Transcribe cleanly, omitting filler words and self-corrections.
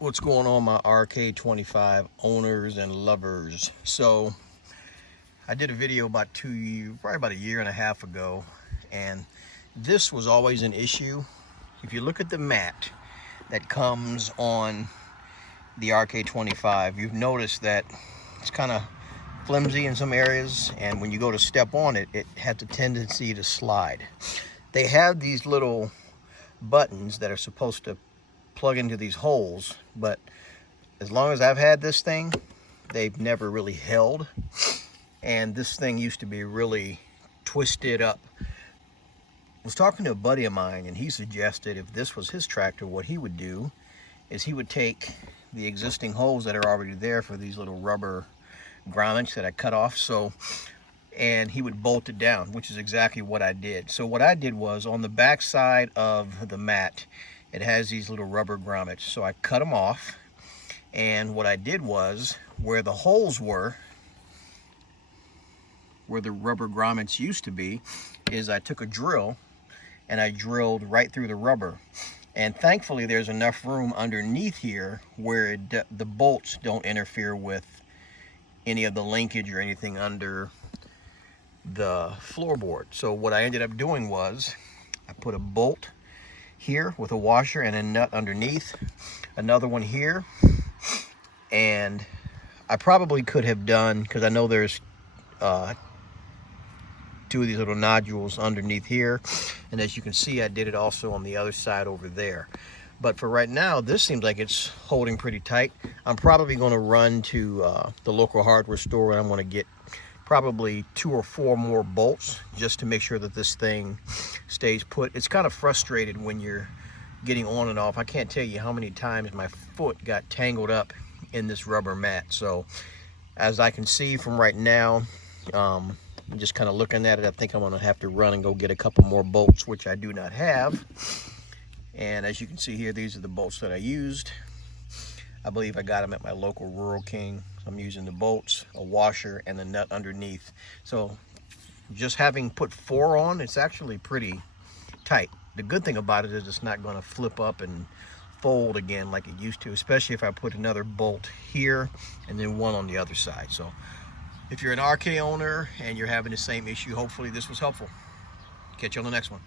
What's going on, my RK25 owners and lovers? So I did a video probably about a year and a half ago, and this was always an issue. If you look at the mat that comes on the RK25, you've noticed that it's kind of flimsy in some areas, and when you go to step on it, it has a tendency to slide. They have these little buttons that are supposed to plug into these holes, but as long as I've had this thing, they've never really held. And this thing used to be really twisted up. I was talking to a buddy of mine, and he suggested if this was his tractor, what he would do is he would take the existing holes that are already there for these little rubber grommets that I cut off, and he would bolt it down, which is exactly what I did. So what I did was, on the back side of the mat, it has these little rubber grommets. So I cut them off, and what I did was, where the holes were, where the rubber grommets used to be, is I took a drill and I drilled right through the rubber. And thankfully there's enough room underneath here where the bolts don't interfere with any of the linkage or anything under the floorboard. So what I ended up doing was, I put a bolt here with a washer and a nut underneath, another one here, and I probably could have done, because I know there's two of these little nodules underneath here, and as you can see, I did it also on the other side over there. But for right now, this seems like it's holding pretty tight. I'm probably going to run to the local hardware store, and I'm going to get probably 2 or 4 more bolts just to make sure that this thing stays put. It's kind of frustrated when you're getting on and off. I can't tell you how many times my foot got tangled up in this rubber mat. So as I can see from right now, I'm just kind of looking at it, I think I'm going to have to run and go get a couple more bolts, which I do not have. And as you can see here, these are the bolts that I used. I believe I got them at my local Rural King. I'm using the bolts, a washer, and the nut underneath. So just having put 4 on, it's actually pretty tight. The good thing about it is it's not going to flip up and fold again like it used to, especially if I put another bolt here and then one on the other side. So if you're an RK owner and you're having the same issue, hopefully this was helpful. Catch you on the next one.